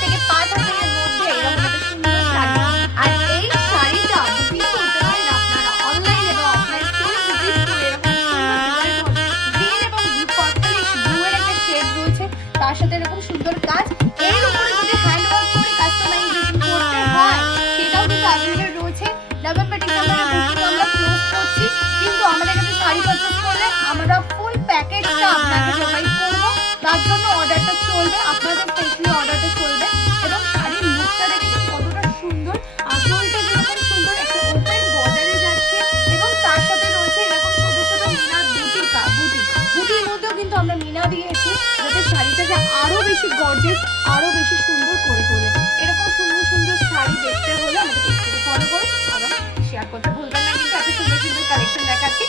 থেকে 5,000 এর মধ্যে এরকম একটা সুন্দর শাড়ি। আর এই শাড়িটা বুকিং করতে পারেন আপনারা অনলাইন এবং অফলাইন স্টোরে ভিজিট করে। এরকম সুন্দর গ্রিন এবং পার্পলিশ ব্লু এর একটা শেড রয়েছে, তার সাথে এরকম সুন্দর কাজ। এর উপরে যদি হ্যান্ড ওয়ার্ক করে কাস্টমাইজেশন করতে হয় সেটাও কিন্তু अवेलेबल রয়েছে। নভেম্বর ডিসেম্বরে বুকিং আমরা ক্লোজ করছি, কিন্তু আমাদের কাছে শাড়ি পারচেজ করলে আমরা ফুল প্যাকেজটা আপনাকে প্রোভাইড করব। তার জন্য অর্ডারটা চলবে, আপনাদের স্পেশালি অর্ডারটা চলবে। এবং শাড়ির লুকটা দেখেছি কতটা সুন্দর, আঁচলটা যেরকম সুন্দর একটা ওপেন বর্ডারে যাচ্ছে এবং তার সাথে রয়েছে এরকম ছোট ছোট মিনার বুটির মধ্যেও কিন্তু আমরা মিনা দিয়েছি, যাতে শাড়িটাকে আরো বেশি গর্জিয়াস, আরো বেশি সুন্দর করে তোলে। এরকম সুন্দর সুন্দর শাড়ি দেখতে হলে আমাদের পেজটাকে ফলো করুন এবং শেয়ার করতে ভুলবেন না। কিন্তু এত সুন্দর সুন্দর কালেকশন দেখাচ্ছি।